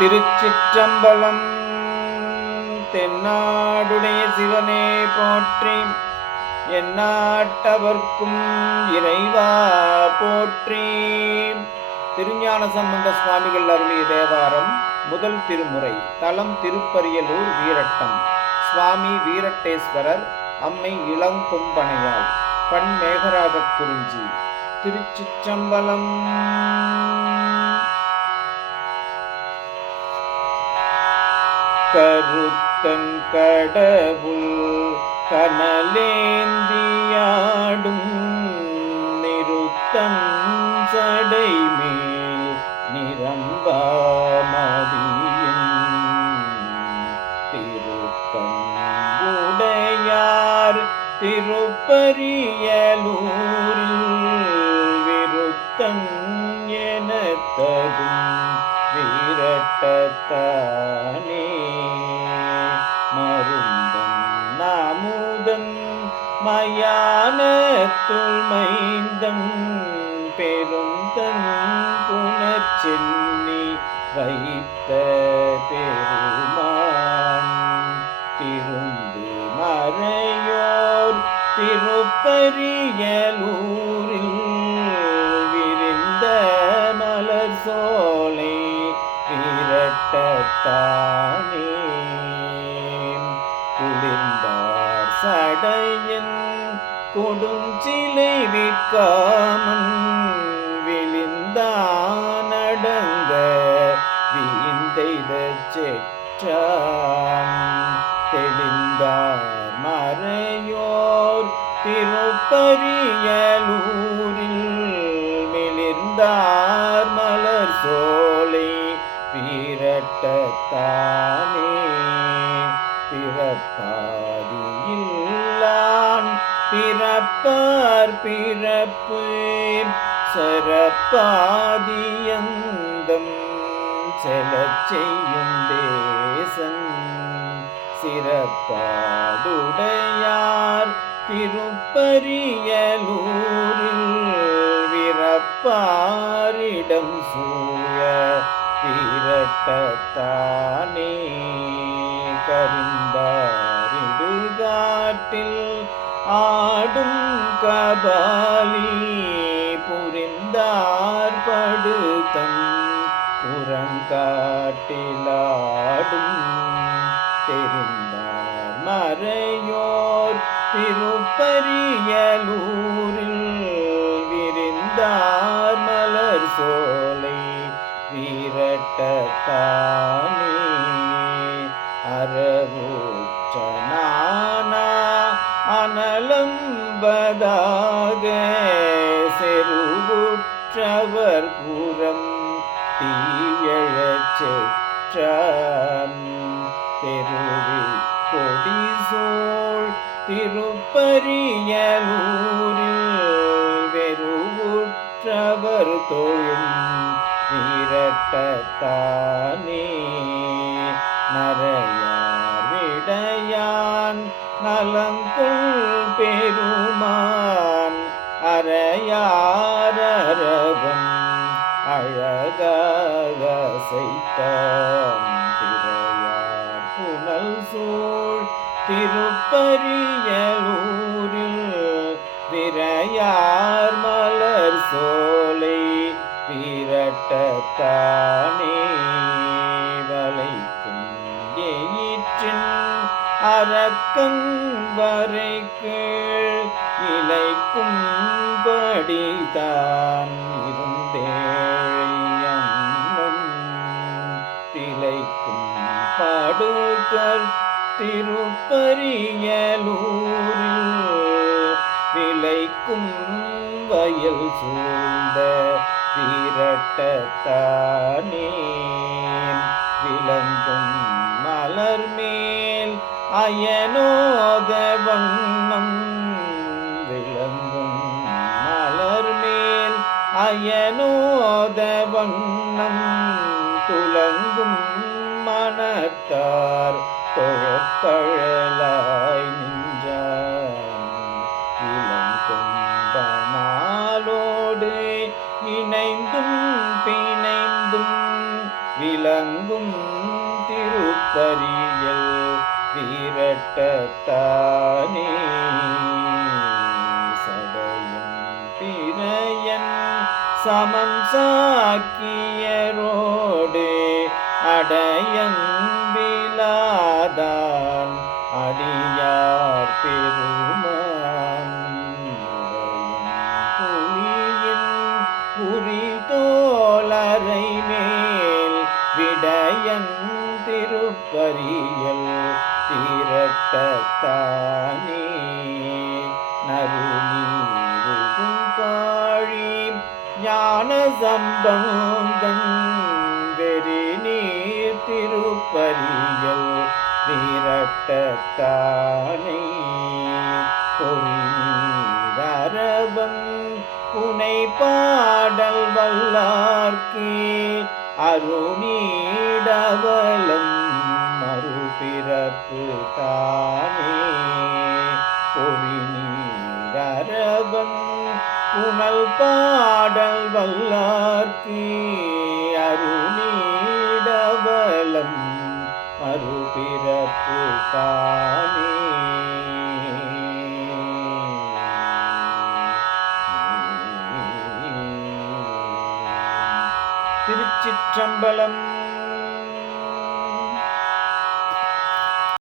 திருச்சிற்றம்பலம் தென்னாடுடைய சிவனே போற்றி எந்நாட்டவர்க்கும் இறைவா போற்றி. திருஞான சம்பந்த சுவாமிகள் அருளிய தேவாரம் முதல் திருமுறை தலம் திருப்பரியலூர் வீரட்டம். சுவாமி வீரட்டேஸ்வரர் அம்மை இளங்கொம்பனையாள் பண் மேகராக குறிஞ்சி. திருச்சிற்றம்பலம் கருத்தங்கடவுள் கனலேந்தியாடும் நிறுத்தம் சடைமேல் நிரம்பாமதியின் திருத்தங்குடையார் திருப்பரியலூரில் விருத்தன் மாத்துள் மைந்தம் பெரும் தன் புனச்சென்னி வைத்த பெருமான். திருந்து மறையோர் திருப்பரியலூரில் விரிந்த மலர் சோலை விரட்டத்தானே கொடும் சிலை விற்காமன் விழிந்தானடங்க வீந்தைத செற்றான் தெளிந்தார் மறையோர் திருப்பரியலூரில் மிளிர்ந்தார் மலர் சோலை வீரட்டத்தானே பிறப்பார் பிறப்பார் பிறப்பு சரப்பாதியந்தம் செலச் செய்யும் தேசன் சிறப்பாடுடையார் திருப்பரியலூரில் விரப்பாரிடம் சூழ வீரட்டத்தானே கருந்தாரிடுகாட்டில் பாடும் கபாலி புரிந்தார் படுத்தம் புறங்காட்டிலாடும். தெரிந்தார் மறையோர் திருப்பரியலூரில் விரிந்தார் மலர் சோலை வீரட்டத்தானே கற்பூரம் புறம் தெருவி கொடி சோழ் கொடிசூழ் திருப்பரியலூரில் வெறுவுற்றவர் தோழும் நீரட்டத்தானே. நரையார் விடையான் அழகாக செய்தான் திரையார் புனல் சூழ் திருப்பரியலூரில் திரையார் மலர் சோலை வீரட்டத்தானே வளைக்கும் எயிற்றின் அரக்கன் வரை கீழ் இலைக்கும் படிதான் இருந்தேழையன்னும் திருப்பரியலூரில் விளைக்கும் வயல் சூழ்ந்த வீரட்டத்தானே. விளங்கும் மலர் மேல் அயனோத வண்ணம். விளங்கும் மலர் மேல் அயனோத வண்ணம். மனத்தார் தொழத்தழலாய் நின்றான். இளங்கொம்பனாலோடு இணைந்தும் பிணைந்தும் விளங்கும் திருப்பரியல் வீரட்டத்தானே. சடையும் பிறையன் சமம் சாக்கியரோடு அடையன் அடியார் பெருமான். புலியின் புரி தோலரை மேல் விடயன் திருப்பரியல் திரட்டத்தானே. நறுநீருகும் காழி ஞான சம்பந்தன் வெறி நீர் திருப்பரியல் திரட்டத்தானே? பொறி புனை பாடல் வல்லார்க்கு அருணீடவலம் மறுபிறப்பு தானே. பொறி புனல் பாடல் வல்லார்க்கு மறுபிறப்பு திருச்சிற்றம்பலம்